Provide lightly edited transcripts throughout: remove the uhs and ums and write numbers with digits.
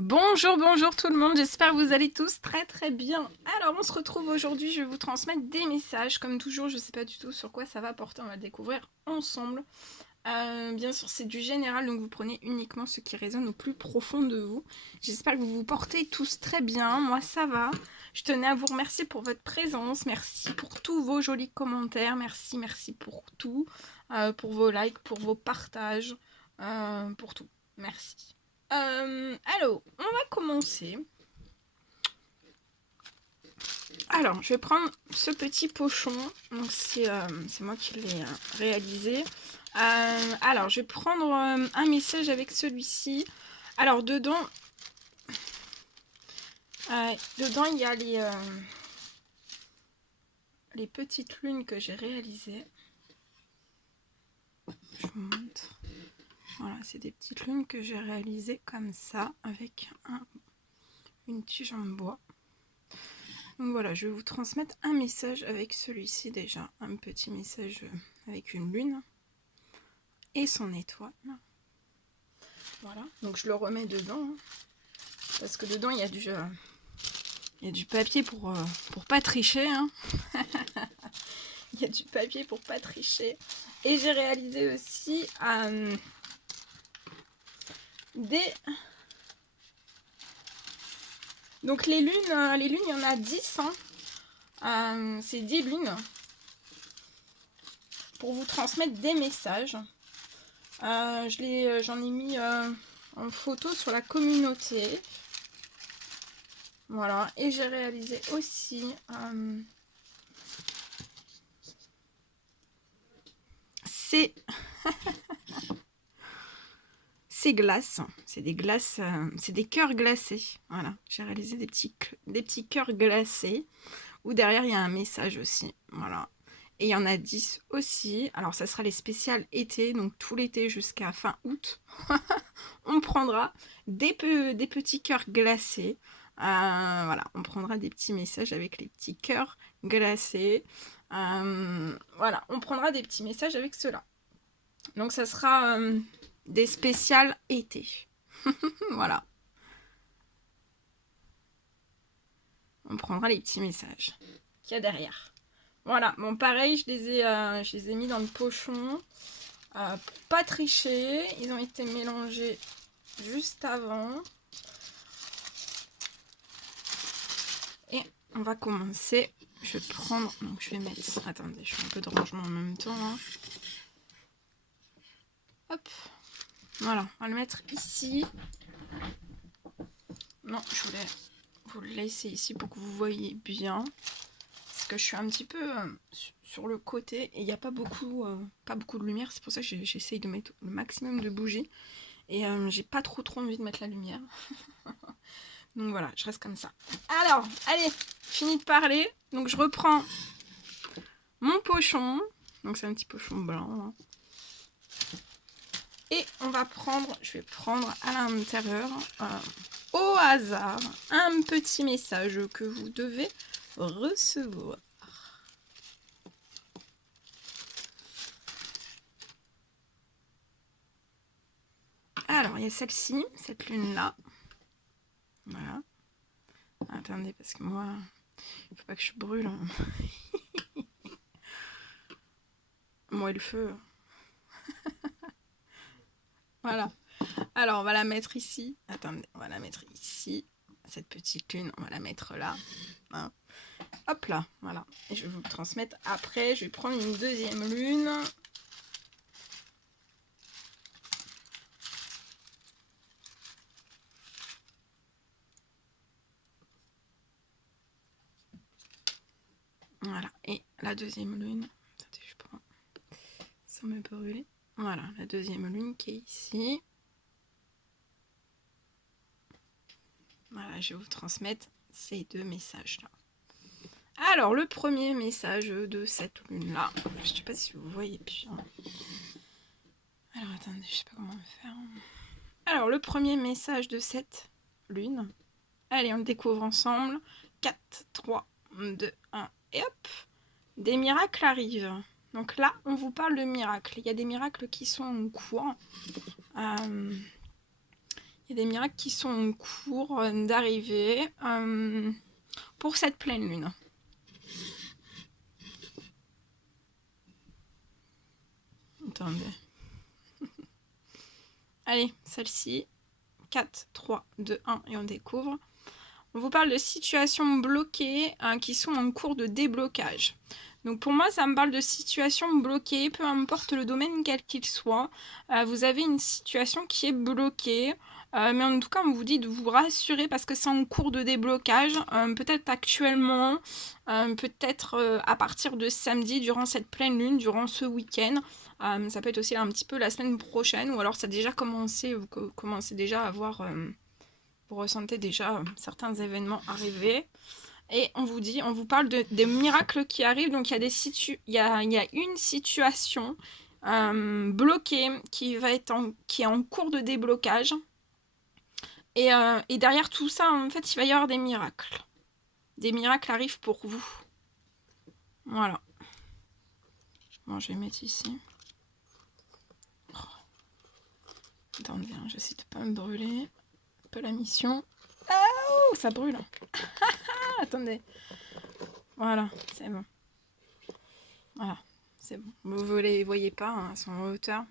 Bonjour, bonjour tout le monde, j'espère que vous allez tous très très bien. Alors on se retrouve aujourd'hui, je vais vous transmettre des messages, comme toujours je ne sais pas du tout sur quoi ça va porter, on va le découvrir ensemble. Bien sûr c'est du général, donc vous prenez uniquement ce qui résonne au plus profond de vous. J'espère que vous vous portez tous très bien, moi ça va. Je tenais à vous remercier pour votre présence, merci pour tous vos jolis commentaires, merci pour tout, pour vos likes, pour vos partages, pour tout, merci. Alors, on va commencer. Alors, je vais prendre ce petit pochon. Donc, c'est moi qui l'ai réalisé. Alors, je vais prendre un message avec celui-ci. Alors, dedans, il y a les petites lunes que j'ai réalisées. Je vous montre. Voilà, c'est des petites lunes que j'ai réalisées comme ça, avec une tige en bois. Donc voilà, je vais vous transmettre un message avec celui-ci déjà. Un petit message avec une lune et son étoile. Voilà, donc je le remets dedans. Hein, parce que dedans, il y a du papier pour pas tricher. Hein. Il y a du papier pour pas tricher. Et j'ai réalisé aussi des... Donc les lunes, il y en a 10. Hein. C'est 10 lunes. Pour vous transmettre des messages. J'en ai mis en photo sur la communauté. Voilà. Et j'ai réalisé aussi ces glaces. C'est des glaces, c'est des cœurs glacés. Voilà. J'ai réalisé des petits cœurs glacés. Où derrière, il y a un message aussi. Voilà. Et il y en a 10 aussi. Alors, ça sera les spéciales été. Donc, tout l'été jusqu'à fin août. On prendra des petits cœurs glacés. Voilà, on prendra des petits messages avec les petits cœurs glacés. Voilà, on prendra des petits messages avec cela. Donc ça sera des spéciales été. Voilà. On prendra les petits messages qu'il y a derrière. Voilà, bon pareil, je les ai mis dans le pochon. Pour pas tricher, ils ont été mélangés juste avant. Et on va commencer. Je vais prendre... Donc je vais mettre... Attendez, je fais un peu de rangement en même temps. Hein. Hop. Voilà, on va le mettre ici. Non, je voulais vous le laisser ici pour que vous voyez bien. Parce que je suis un petit peu sur le côté et il n'y a pas beaucoup de lumière. C'est pour ça que j'essaye de mettre le maximum de bougies. Et j'ai pas trop envie de mettre la lumière. Donc voilà, je reste comme ça. Alors, allez, fini de parler. Donc je reprends mon pochon. Donc c'est un petit pochon blanc. Hein. Et on va prendre, je vais prendre à l'intérieur, au hasard, un petit message que vous devez recevoir. Alors, il y a celle-ci, cette lune-là. Voilà. Attendez, parce que moi, il faut pas que je brûle. Moi et le feu. Voilà. Alors, on va la mettre ici. Attendez, on va la mettre ici. Cette petite lune, on va la mettre là. Hein. Hop là, voilà. Et je vais vous le transmettre après. Je vais prendre une deuxième lune. Voilà. Et la deuxième lune. Attendez, je prends sans me brûler. Voilà, la deuxième lune qui est ici. Voilà, je vais vous transmettre ces deux messages-là. Alors, le premier message de cette lune-là, je ne sais pas si vous voyez bien. Alors, attendez, je ne sais pas comment faire. Alors, le premier message de cette lune. Allez, on le découvre ensemble. 4, 3, 2, 1, et hop. Des miracles arrivent. Donc là, on vous parle de miracles. Il y a des miracles qui sont en cours. Il y a des miracles qui sont en cours d'arriver pour cette pleine lune. Attendez. Allez, celle-ci. 4, 3, 2, 1 et on découvre. On vous parle de situations bloquées qui sont en cours de déblocage. Donc pour moi, ça me parle de situations bloquées, peu importe le domaine quel qu'il soit. Vous avez une situation qui est bloquée. Mais en tout cas, on vous dit de vous rassurer parce que c'est en cours de déblocage. Peut-être actuellement, peut-être à partir de samedi, durant cette pleine lune, durant ce week-end. Ça peut être aussi là, un petit peu la semaine prochaine. Ou alors ça a déjà commencé, vous commencez déjà à voir... vous ressentez déjà certains événements arriver. Et on vous dit, on vous parle des miracles qui arrivent. Donc il y a il y a une situation bloquée qui est en cours de déblocage. Et derrière tout ça, en fait, il va y avoir des miracles. Des miracles arrivent pour vous. Voilà. Bon, je vais mettre ici. Oh. Attendez, hein, j'essaie de pas me brûler. Un peu la mission. Oh, ça brûle. Attendez. Voilà, c'est bon. Voilà, c'est bon. Vous ne les voyez pas, hein, elles sont en hauteur.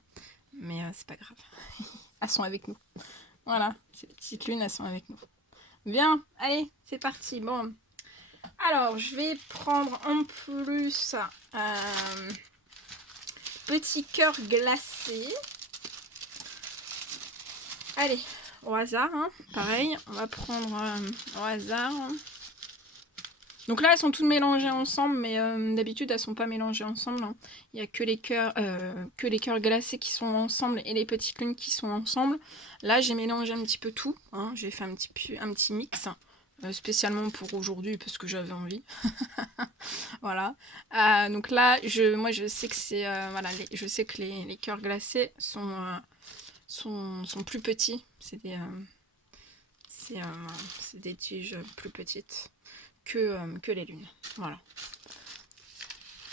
Mais c'est pas grave. Elles sont avec nous. Voilà, ces petites lunes, elles sont avec nous. Bien, allez, c'est parti. Bon. Alors, je vais prendre en plus petit cœur glacé. Allez, au hasard, hein, pareil, on va prendre au hasard. Donc là, elles sont toutes mélangées ensemble, mais d'habitude, elles sont pas mélangées ensemble. Hein. Il n'y a que les cœurs glacés qui sont ensemble et les petites lunes qui sont ensemble. Là, j'ai mélangé un petit peu tout. Hein. J'ai fait un petit mix, spécialement pour aujourd'hui, parce que j'avais envie. Voilà. Donc là, moi, je sais que c'est... voilà, je sais que les cœurs glacés sont plus petits. C'est des tiges plus petites que les lunes. Voilà.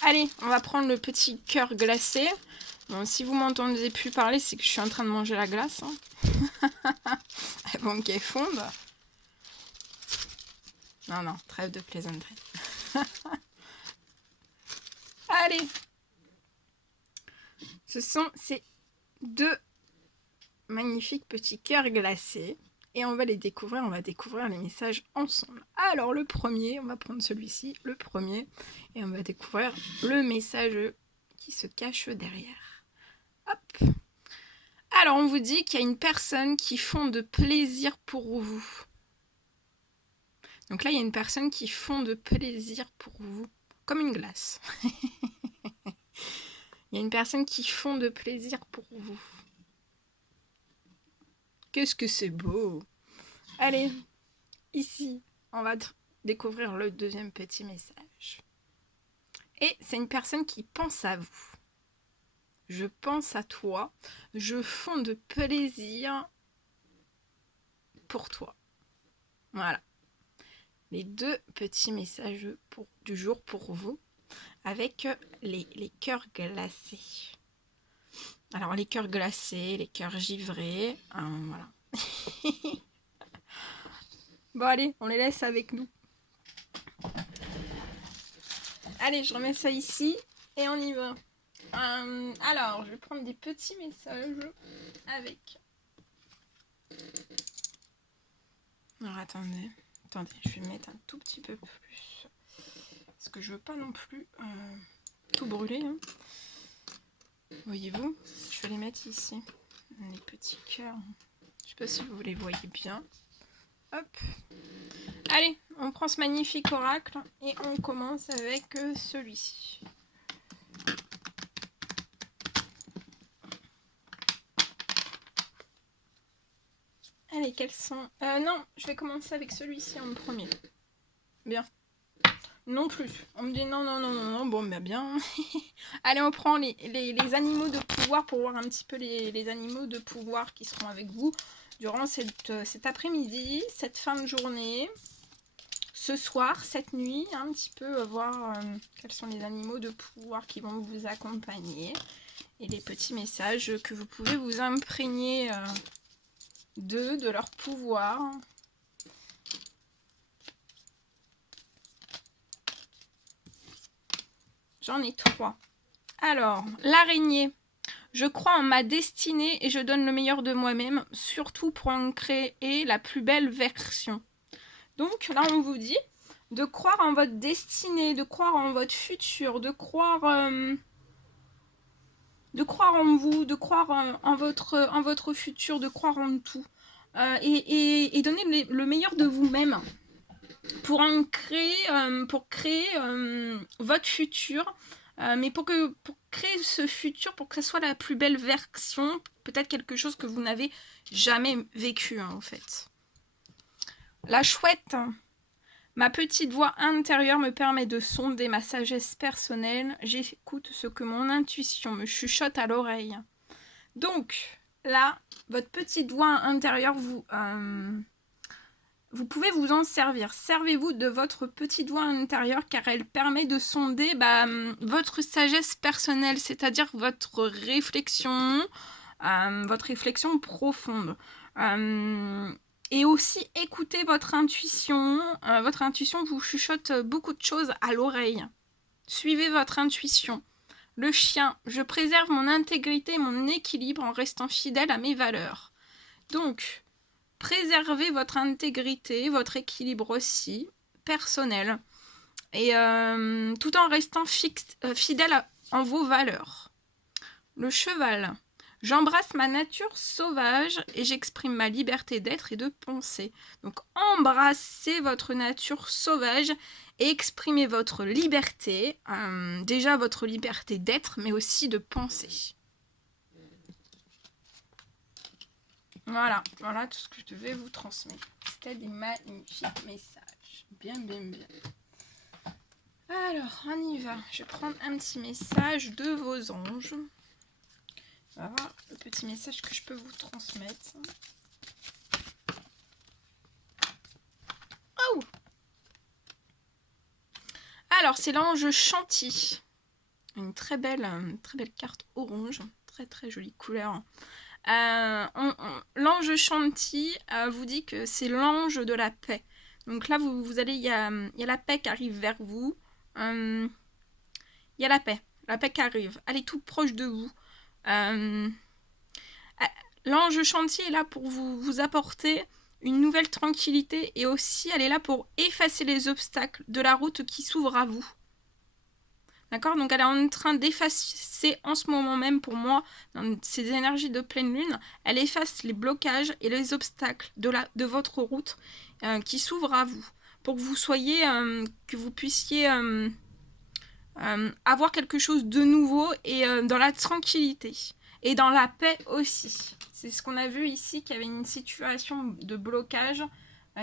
Allez, on va prendre le petit cœur glacé. Bon, si vous m'entendez plus parler, c'est que je suis en train de manger la glace. Hein. Avant qu'elle fonde. Non, trêve de plaisanterie. Allez. Ce sont ces deux magnifiques petits cœurs glacés. Et on va les découvrir, on va découvrir les messages ensemble. Alors le premier, on va prendre celui-ci, le premier, et on va découvrir le message qui se cache derrière. Hop. Alors on vous dit qu'il y a une personne qui fond de plaisir pour vous. Donc là, il y a une personne qui fond de plaisir pour vous, comme une glace. Il y a une personne qui fond de plaisir pour vous. Qu'est-ce que c'est beau! Allez, ici, on va découvrir le deuxième petit message. Et c'est une personne qui pense à vous. Je pense à toi. Je fonds de plaisir pour toi. Voilà. Les deux petits messages du jour pour vous avec les cœurs glacés. Alors, les cœurs glacés, les cœurs givrés, voilà. Bon, allez, on les laisse avec nous. Allez, je remets ça ici et on y va. Alors, je vais prendre des petits messages avec... Alors, attendez, je vais mettre un tout petit peu plus. Parce que je veux pas non plus tout brûler. Hein. Voyez-vous, je vais les mettre ici. Les petits cœurs. Je sais pas si vous les voyez bien. Hop. Allez, on prend ce magnifique oracle et on commence avec celui-ci. Allez, quels sont... non, je vais commencer avec celui-ci en premier. Bien. Non plus. On me dit non. Bon, bah bien. Allez, on prend les animaux de pouvoir pour voir un petit peu les animaux de pouvoir qui seront avec vous durant cet après-midi, cette fin de journée, ce soir, cette nuit, un petit peu voir quels sont les animaux de pouvoir qui vont vous accompagner et les petits messages que vous pouvez vous imprégner 2 de leur pouvoir. J'en ai 3. Alors, l'araignée. Je crois en ma destinée et je donne le meilleur de moi-même, surtout pour en créer la plus belle version. Donc là, on vous dit de croire en votre destinée, de croire en votre futur, de croire en vous, de croire en votre futur, de croire en tout. Et donner le meilleur de vous-même pour créer votre futur. Mais pour créer ce futur, pour que ce soit la plus belle version, peut-être quelque chose que vous n'avez jamais vécu, en fait. La chouette. Ma petite voix intérieure me permet de sonder ma sagesse personnelle. J'écoute ce que mon intuition me chuchote à l'oreille. Donc, là, votre petite voix intérieure, vous pouvez vous en servir. Servez-vous de votre petite voix intérieure car elle permet de sonder votre sagesse personnelle, c'est-à-dire votre réflexion profonde. Et aussi écoutez votre intuition. Votre intuition vous chuchote beaucoup de choses à l'oreille. Suivez votre intuition. Le chien, je préserve mon intégrité et mon équilibre en restant fidèle à mes valeurs. Donc, préservez votre intégrité, votre équilibre aussi, personnel, et tout en restant fidèle en vos valeurs. Le cheval. J'embrasse ma nature sauvage et j'exprime ma liberté d'être et de penser. Donc, embrassez votre nature sauvage et exprimez votre liberté. Déjà, votre liberté d'être, mais aussi de penser. Voilà tout ce que je devais vous transmettre. C'était des magnifiques messages. Bien. Alors, on y va. Je vais prendre un petit message de vos anges. On va voir le petit message que je peux vous transmettre. Oh! Alors, c'est l'ange Chanty. Une très belle carte orange. Très jolie couleur. L'ange Chanty vous dit que c'est l'ange de la paix. Donc là, vous allez, il y a la paix qui arrive vers vous. Il y a la paix qui arrive. Elle est toute proche de vous. L'ange Chanty est là pour vous apporter une nouvelle tranquillité et aussi elle est là pour effacer les obstacles de la route qui s'ouvre à vous. D'accord? Donc elle est en train d'effacer en ce moment même pour moi, dans ces énergies de pleine lune, elle efface les blocages et les obstacles de votre route qui s'ouvrent à vous. Pour que vous soyez, que vous puissiez avoir quelque chose de nouveau et dans la tranquillité. Et dans la paix aussi. C'est ce qu'on a vu ici, qu'il y avait une situation de blocage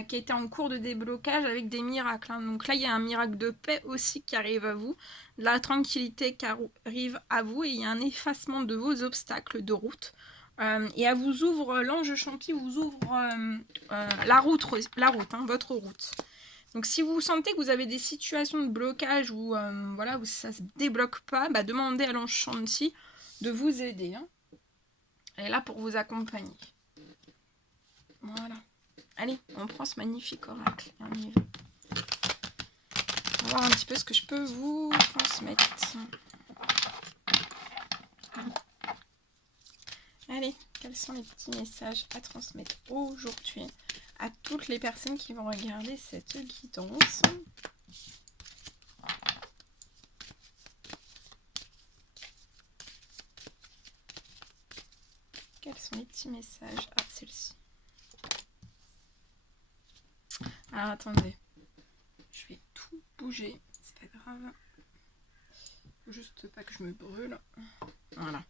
qui était en cours de déblocage avec des miracles. Donc là, il y a un miracle de paix aussi qui arrive à vous, la tranquillité qui arrive à vous, et il y a un effacement de vos obstacles de route. Et elle vous ouvre, l'ange Chanty vous ouvre la route, votre route. Donc si vous sentez que vous avez des situations de blocage où, où ça ne se débloque pas, demandez à l'ange Chanty de vous aider. Elle est là pour vous accompagner. Voilà. Allez, on prend ce magnifique oracle et on y va. On va voir un petit peu ce que je peux vous transmettre. Allez, quels sont les petits messages à transmettre aujourd'hui à toutes les personnes qui vont regarder cette guidance? Quels sont les petits messages? Ah, celle-ci. Alors, attendez. Je vais tout bouger. C'est pas grave. Faut juste pas que je me brûle. Voilà.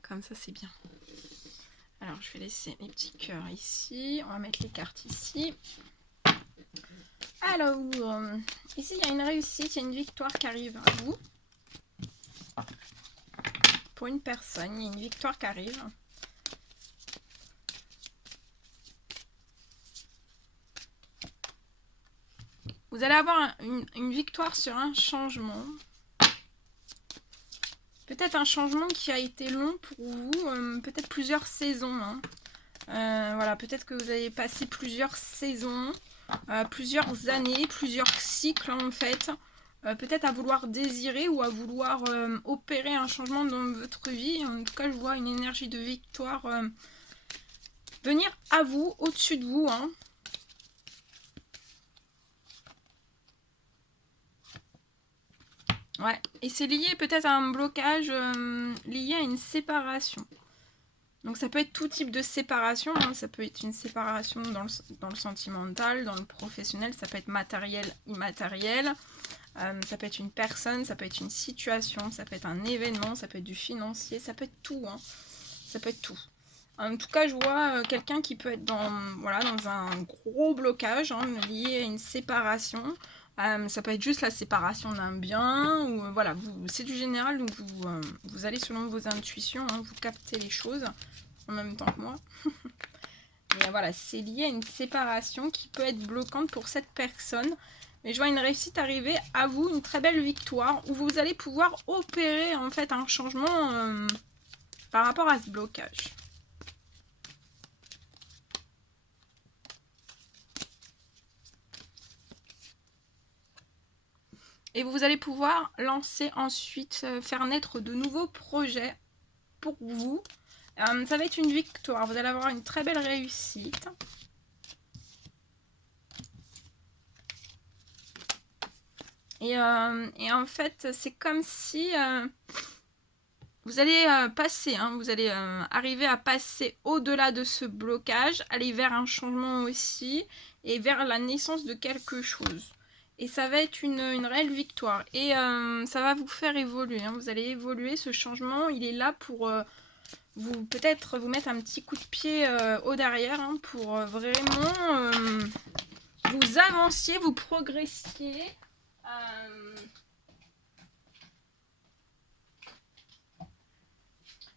Comme ça, c'est bien. Alors, je vais laisser les petits cœurs ici. On va mettre les cartes ici. Alors, ici, il y a une réussite, il y a une victoire qui arrive à vous. Pour une personne, il y a une victoire qui arrive. Vous allez avoir une victoire sur un changement. Peut-être un changement qui a été long pour vous, peut-être plusieurs saisons. Voilà, peut-être que vous avez passé plusieurs saisons, plusieurs années, plusieurs cycles en fait. Peut-être à vouloir désirer ou à vouloir opérer un changement dans votre vie. En tout cas, je vois une énergie de victoire venir à vous, au-dessus de vous. Hein. Ouais, et c'est lié peut-être à un blocage, lié à une séparation. Donc ça peut être tout type de séparation, hein. Ça peut être une séparation dans le sentimental, dans le professionnel, ça peut être matériel, immatériel, ça peut être une personne, ça peut être une situation, ça peut être un événement, ça peut être du financier, ça peut être tout, hein. Ça peut être tout. En tout cas, je vois quelqu'un qui peut être dans, voilà, dans un gros blocage, hein, lié à une séparation. Ça peut être juste la séparation d'un bien, ou voilà, c'est du général, donc vous allez selon vos intuitions, hein, vous captez les choses en même temps que moi. Mais voilà, c'est lié à une séparation qui peut être bloquante pour cette personne. Mais je vois une réussite arriver à vous, une très belle victoire, où vous allez pouvoir opérer en fait un changement par rapport à ce blocage. Et vous allez pouvoir lancer ensuite, faire naître de nouveaux projets pour vous. Ça va être une victoire, vous allez avoir une très belle réussite. Et en fait, c'est comme si vous allez passer, hein, vous allez arriver à passer au-delà de ce blocage, aller vers un changement aussi, et vers la naissance de quelque chose. Et ça va être une réelle victoire. Et ça va vous faire évoluer, hein. Vous allez évoluer, ce changement, il est là pour vous peut-être vous mettre un petit coup de pied au derrière, hein, pour vraiment vous avanciez, vous progressiez.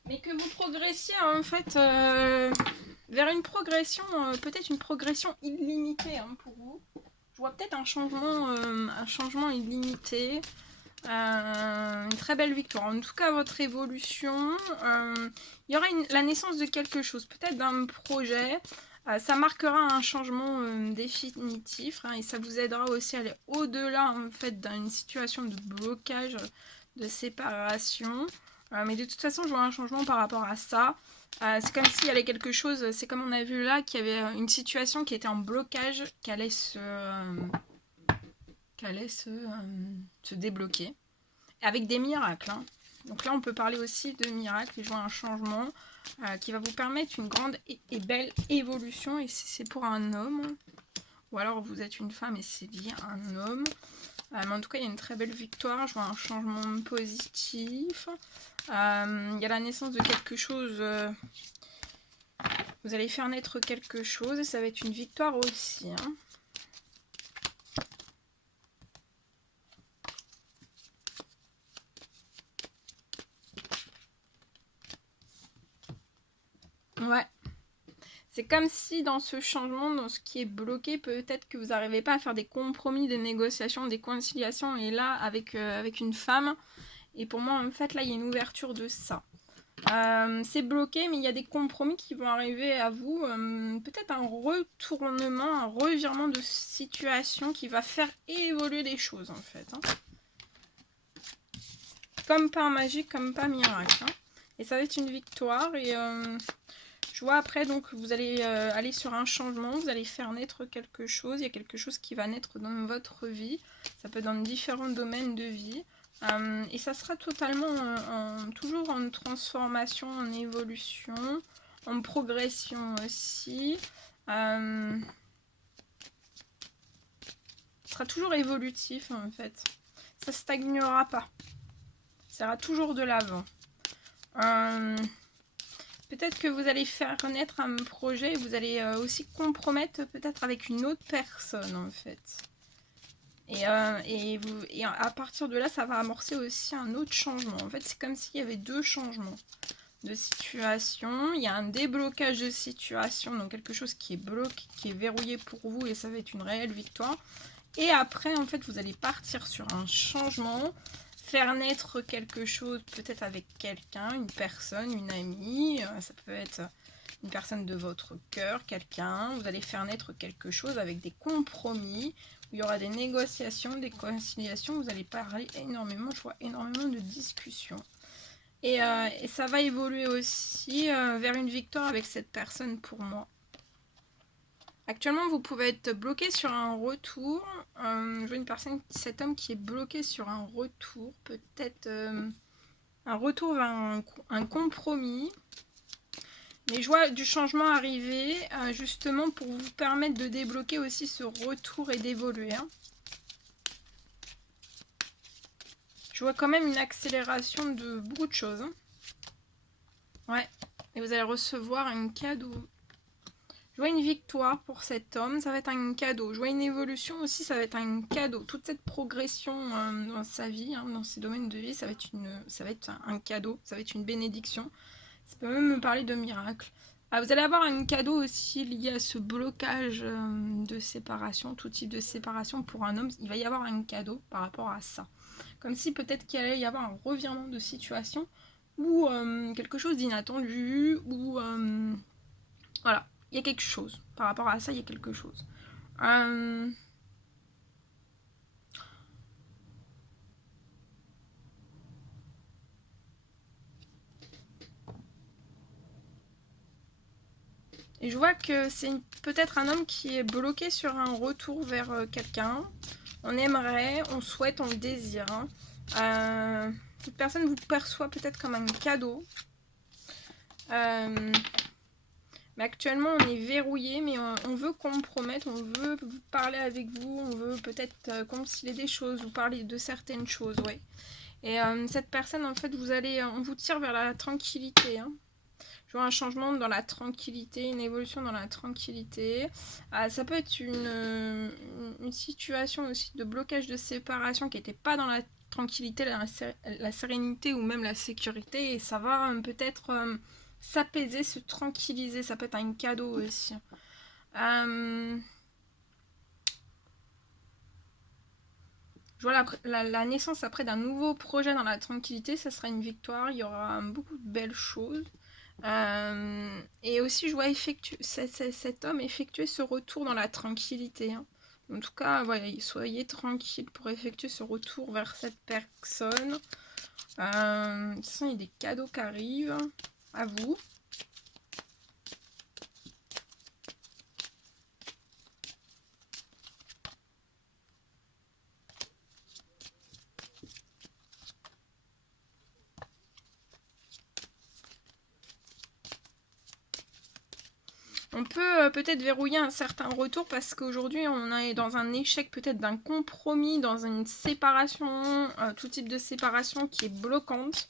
Mais que vous progressiez en fait vers une progression, peut-être une progression illimitée, hein, pour vous. Je vois peut-être un changement illimité, une très belle victoire. En tout cas, votre évolution, il y aura la naissance de quelque chose, peut-être d'un projet. Ça marquera un changement définitif, hein, et ça vous aidera aussi à aller au-delà en fait d'une situation de blocage, de séparation. Mais de toute façon, je vois un changement par rapport à ça. C'est comme s'il y avait quelque chose, c'est comme on a vu là, qu'il y avait une situation qui était en blocage, qui allait se débloquer. Avec des miracles. Hein. Donc là, on peut parler aussi de miracles. Je vois un changement qui va vous permettre une grande et belle évolution. Et si c'est pour un homme, ou alors vous êtes une femme et c'est bien un homme. Mais en tout cas, il y a une très belle victoire. Je vois un changement positif. Il y a la naissance de quelque chose. Vous allez faire naître quelque chose et ça va être une victoire aussi. Hein. Ouais. C'est comme si dans ce changement, dans ce qui est bloqué, peut-être que vous n'arrivez pas à faire des compromis, des négociations, des conciliations. Et là, avec une femme, et pour moi, en fait, là, il y a une ouverture de ça. C'est bloqué, mais il y a des compromis qui vont arriver à vous. Peut-être un retournement, un revirement de situation qui va faire évoluer les choses, en fait. Hein. Comme par magie, comme par miracle. Hein. Et ça va être une victoire. Et je vois après, donc, vous allez aller sur un changement. Vous allez faire naître quelque chose. Il y a quelque chose qui va naître dans votre vie. Ça peut être dans différents domaines de vie. Et ça sera totalement toujours en transformation, en évolution, en progression aussi. Ça sera toujours évolutif en fait. Ça stagnera pas. Ça ira toujours de l'avant. Peut-être que vous allez faire naître un projet et vous allez aussi compromettre peut-être avec une autre personne en fait. Et à partir de là, ça va amorcer aussi un autre changement. En fait, c'est comme s'il y avait deux changements de situation. Il y a un déblocage de situation, donc quelque chose qui est bloqué, qui est verrouillé pour vous, et ça va être une réelle victoire. Et après, en fait, vous allez partir sur un changement, faire naître quelque chose, peut-être avec quelqu'un, une personne, une amie. Ça peut être une personne de votre cœur, quelqu'un. Vous allez faire naître quelque chose avec des compromis. Il y aura des négociations, des conciliations. Vous allez parler énormément, je vois énormément de discussions. Et ça va évoluer aussi vers une victoire avec cette personne pour moi. Actuellement, vous pouvez être bloqué sur un retour. Je vois une personne, cet homme qui est bloqué sur un retour. Peut-être un retour vers un compromis. Mais je vois du changement arriver, justement pour vous permettre de débloquer aussi ce retour et d'évoluer. Hein. Je vois quand même une accélération de beaucoup de choses. Hein. Ouais, et vous allez recevoir un cadeau. Je vois une victoire pour cet homme, ça va être un cadeau. Je vois une évolution aussi, ça va être un cadeau. Toute cette progression dans sa vie, hein, dans ses domaines de vie, ça va être un cadeau, ça va être une bénédiction. Ça peut même me parler de miracle. Ah, vous allez avoir un cadeau aussi lié à ce blocage de séparation, tout type de séparation pour un homme. Il va y avoir un cadeau par rapport à ça. Comme si peut-être qu'il allait y avoir un revirement de situation ou quelque chose d'inattendu ou voilà, il y a quelque chose. Par rapport à ça, il y a quelque chose. Et je vois que c'est peut-être un homme qui est bloqué sur un retour vers quelqu'un. On aimerait, on souhaite, on le désire. Hein. Cette personne vous perçoit peut-être comme un cadeau. Mais actuellement, on est verrouillé, mais on veut compromettre, on veut parler avec vous, on veut peut-être concilier des choses, vous parler de certaines choses, ouais. Et cette personne, en fait, on vous tire vers la tranquillité. Hein. Je vois un changement dans la tranquillité, une évolution dans la tranquillité. Ça peut être une situation aussi de blocage de séparation qui n'était pas dans la tranquillité, la sérénité ou même la sécurité. Et ça va peut-être s'apaiser, se tranquilliser. Ça peut être un cadeau aussi. Je vois la naissance après d'un nouveau projet dans la tranquillité. Ça sera une victoire. Il y aura beaucoup de belles choses. Et aussi, je vois cet homme effectuer ce retour dans la tranquillité. Hein. En tout cas, voilà, soyez tranquille pour effectuer ce retour vers cette personne. De toute façon, il y a des cadeaux qui arrivent à vous. On peut peut-être verrouiller un certain retour parce qu'aujourd'hui on est dans un échec peut-être d'un compromis, dans une séparation, tout type de séparation qui est bloquante.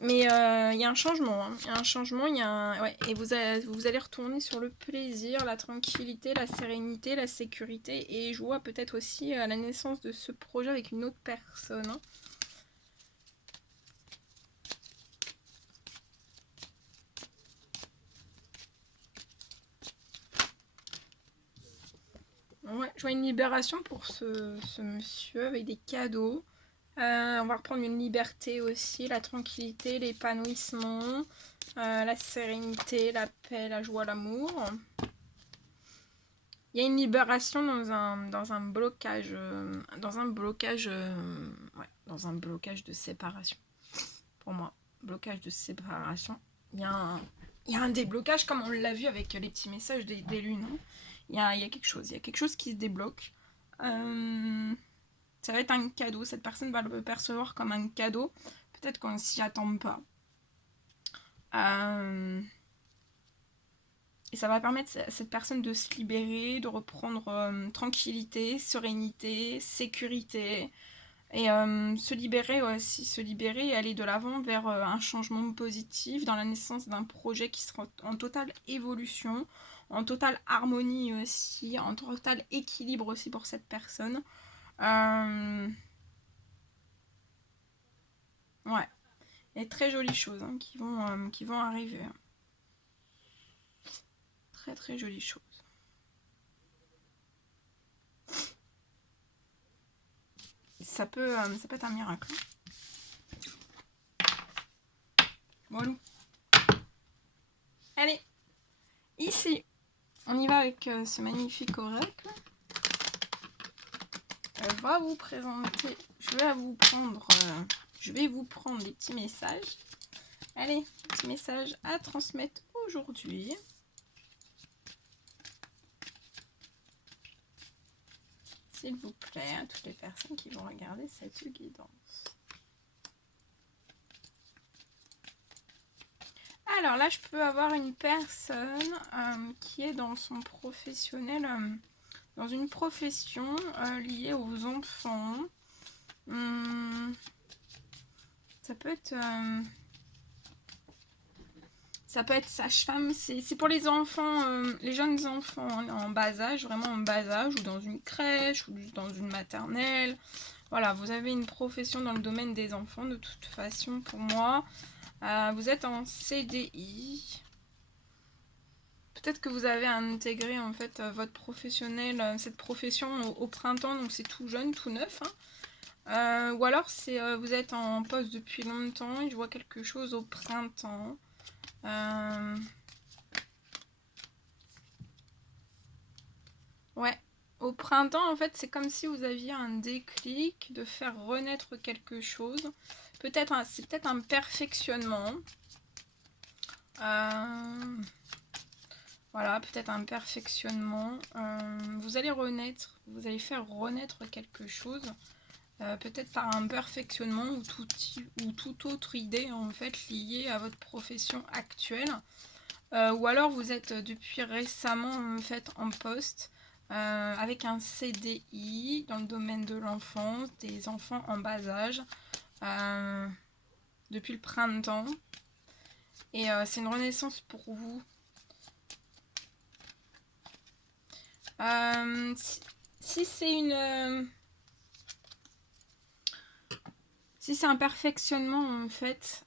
Mais il y a un changement, hein. Il y a un changement, ouais, et vous allez retourner sur le plaisir, la tranquillité, la sérénité, la sécurité. Et je vois peut-être aussi la naissance de ce projet avec une autre personne. Hein. Ouais, je vois une libération pour ce monsieur avec des cadeaux. On va reprendre une liberté aussi, la tranquillité, l'épanouissement, la sérénité, la paix, la joie, l'amour. Il y a une libération dans un blocage, dans un blocage de séparation. Pour moi, blocage de séparation. Il y a un déblocage comme on l'a vu avec les petits messages des lunes. Hein. Il y a quelque chose qui se débloque. Ça va être un cadeau. Cette personne va le percevoir comme un cadeau. Peut-être qu'on ne s'y attend pas. Et ça va permettre à cette personne de se libérer, de reprendre tranquillité, sérénité, sécurité. Et se libérer aussi, se libérer et aller de l'avant vers un changement positif dans la naissance d'un projet qui sera en totale évolution, en totale harmonie aussi, en total équilibre aussi pour cette personne. Ouais, et très jolies choses hein, qui vont arriver. Très très jolies choses. Ça peut être un miracle. Voilà. Allez, ici, on y va avec ce magnifique oracle. Elle va vous présenter, je vais vous prendre des petits messages. Allez, petits messages à transmettre aujourd'hui. S'il vous plaît, à toutes les personnes qui vont regarder cette guidance. Alors là, je peux avoir une personne qui est dans son professionnel, dans une profession liée aux enfants. Ça peut être sage-femme, c'est pour les enfants, les jeunes enfants en bas âge, vraiment en bas âge, ou dans une crèche, ou dans une maternelle. Voilà, vous avez une profession dans le domaine des enfants, de toute façon, pour moi. Vous êtes en CDI. Peut-être que vous avez intégré en fait votre professionnel, cette profession au printemps, donc c'est tout jeune, tout neuf. Hein. Ou alors vous êtes en poste depuis longtemps et je vois quelque chose au printemps. Ouais, au printemps en fait c'est comme si vous aviez un déclic de faire renaître quelque chose. Peut-être c'est peut-être un perfectionnement. Voilà, peut-être un perfectionnement. Vous allez renaître, vous allez faire renaître quelque chose. Peut-être par un perfectionnement ou toute autre idée en fait liée à votre profession actuelle. Ou alors vous êtes depuis récemment en fait en poste avec un CDI dans le domaine de l'enfance, des enfants en bas âge, depuis le printemps. Et c'est une renaissance pour vous. Si c'est une... si c'est un perfectionnement en fait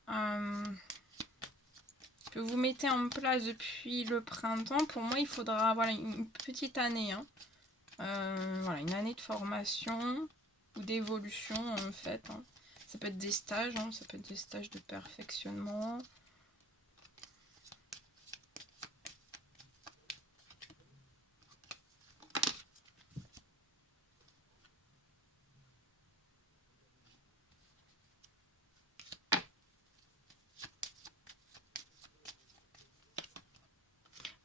que vous mettez en place depuis le printemps, pour moi il faudra voilà, une petite année. Hein. Voilà, une année de formation ou d'évolution en fait. Hein. Ça peut être des stages, hein, ça peut être des stages de perfectionnement.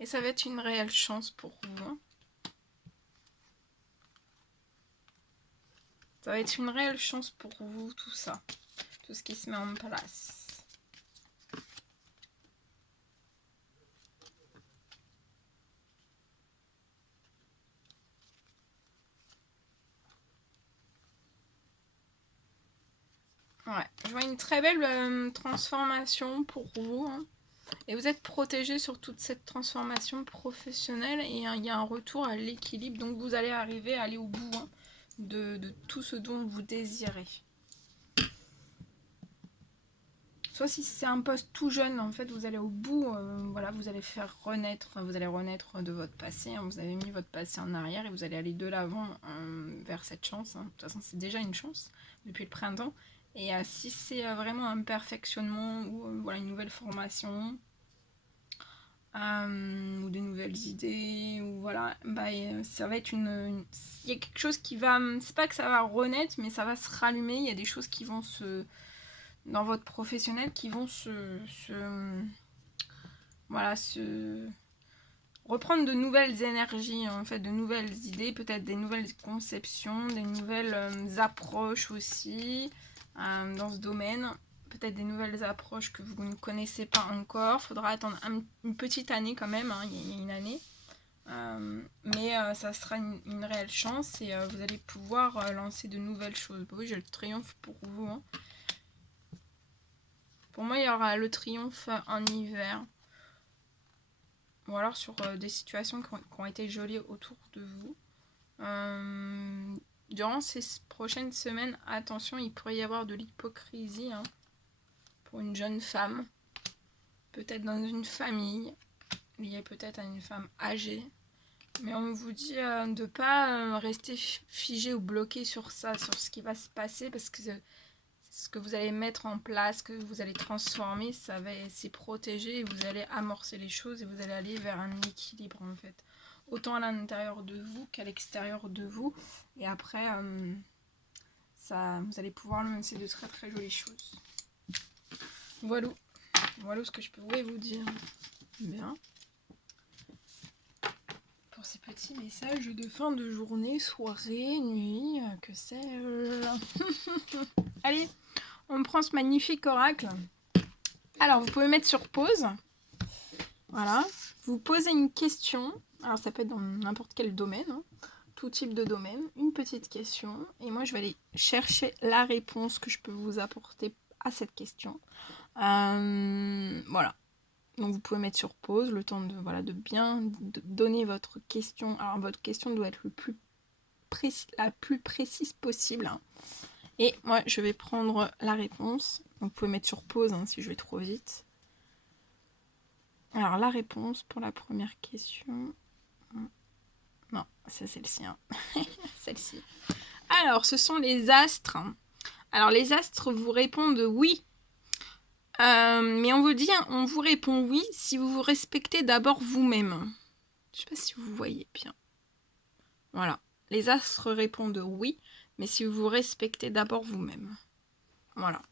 Et ça va être une réelle chance pour vous. Hein. Ça va être une réelle chance pour vous, tout ça. Tout ce qui se met en place. Ouais, je vois une très belle transformation pour vous. Hein. Et vous êtes protégé sur toute cette transformation professionnelle et il y a un retour à l'équilibre. Donc vous allez arriver à aller au bout hein, de tout ce dont vous désirez. Soit si c'est un poste tout jeune, en fait, vous allez au bout, voilà, vous allez faire renaître, vous allez renaître de votre passé. Hein, vous avez mis votre passé en arrière et vous allez aller de l'avant vers cette chance. Hein. De toute façon, c'est déjà une chance depuis le printemps. Et si c'est vraiment un perfectionnement ou voilà, une nouvelle formation, ou des nouvelles idées, ou voilà, bah, ça va être il y a quelque chose qui va, c'est pas que ça va renaître, mais ça va se rallumer, il y a des choses qui vont dans votre professionnel, qui vont voilà, reprendre de nouvelles énergies, en fait, de nouvelles idées, peut-être des nouvelles conceptions, des nouvelles approches aussi, dans ce domaine. Peut-être des nouvelles approches que vous ne connaissez pas encore. Faudra attendre une petite année quand même, hein, il y a une année. Mais ça sera une réelle chance et vous allez pouvoir lancer de nouvelles choses. Oui, j'ai le triomphe pour vous. Hein. Pour moi, il y aura le triomphe en hiver. Ou alors sur des situations qui ont été gelées autour de vous. Durant ces prochaines semaines, attention, il pourrait y avoir de l'hypocrisie hein, pour une jeune femme. Peut-être dans une famille, liée peut-être à une femme âgée. Mais on vous dit de ne pas rester figé ou bloqué sur ça, sur ce qui va se passer, parce que ce que vous allez mettre en place, que vous allez transformer, c'est protégé et vous allez amorcer les choses et vous allez aller vers un équilibre en fait. Autant à l'intérieur de vous qu'à l'extérieur de vous. Et après, vous allez pouvoir lancer de très très jolies choses. Voilà ce que je pourrais vous dire. Bien. Pour ces petits messages de fin de journée, soirée, nuit, que sais-je. Allez, on prend ce magnifique oracle. Alors, vous pouvez mettre sur pause. Voilà. Vous posez une question. Alors, ça peut être dans n'importe quel domaine, hein. Tout type de domaine. Une petite question. Et moi, je vais aller chercher la réponse que je peux vous apporter à cette question. Voilà. Donc, vous pouvez mettre sur pause le temps de bien donner votre question. Alors, votre question doit être la plus précise possible, hein. Et moi, je vais prendre la réponse. Donc, vous pouvez mettre sur pause hein, si je vais trop vite. Alors, la réponse pour la première question... Non, c'est celle-ci. Hein. Celle-ci. Alors, ce sont les astres. Alors, les astres vous répondent oui. Mais on vous répond oui si vous vous respectez d'abord vous-même. Je ne sais pas si vous voyez bien. Voilà. Les astres répondent oui, mais si vous vous respectez d'abord vous-même. Voilà.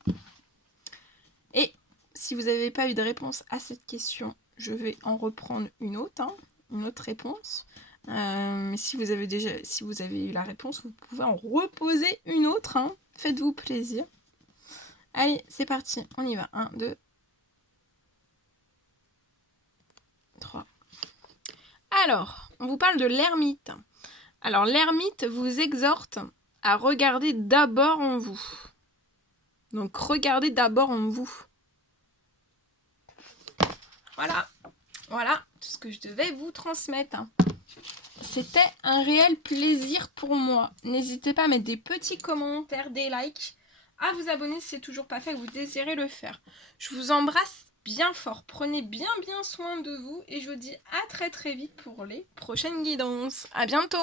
Et si vous n'avez pas eu de réponse à cette question, je vais en reprendre une autre, hein, une autre réponse. Si vous avez eu la réponse, vous pouvez en reposer une autre. Hein. Faites-vous plaisir. Allez, c'est parti. On y va. 1, 2, 3. Alors, on vous parle de l'ermite. Alors, l'ermite vous exhorte à regarder d'abord en vous. Donc, regardez d'abord en vous. Voilà tout ce que je devais vous transmettre. C'était un réel plaisir pour moi. N'hésitez pas à mettre des petits commentaires, des likes, à vous abonner si c'est toujours pas fait et que vous désirez le faire. Je vous embrasse bien fort. Prenez bien soin de vous et je vous dis à très vite pour les prochaines guidances. À bientôt!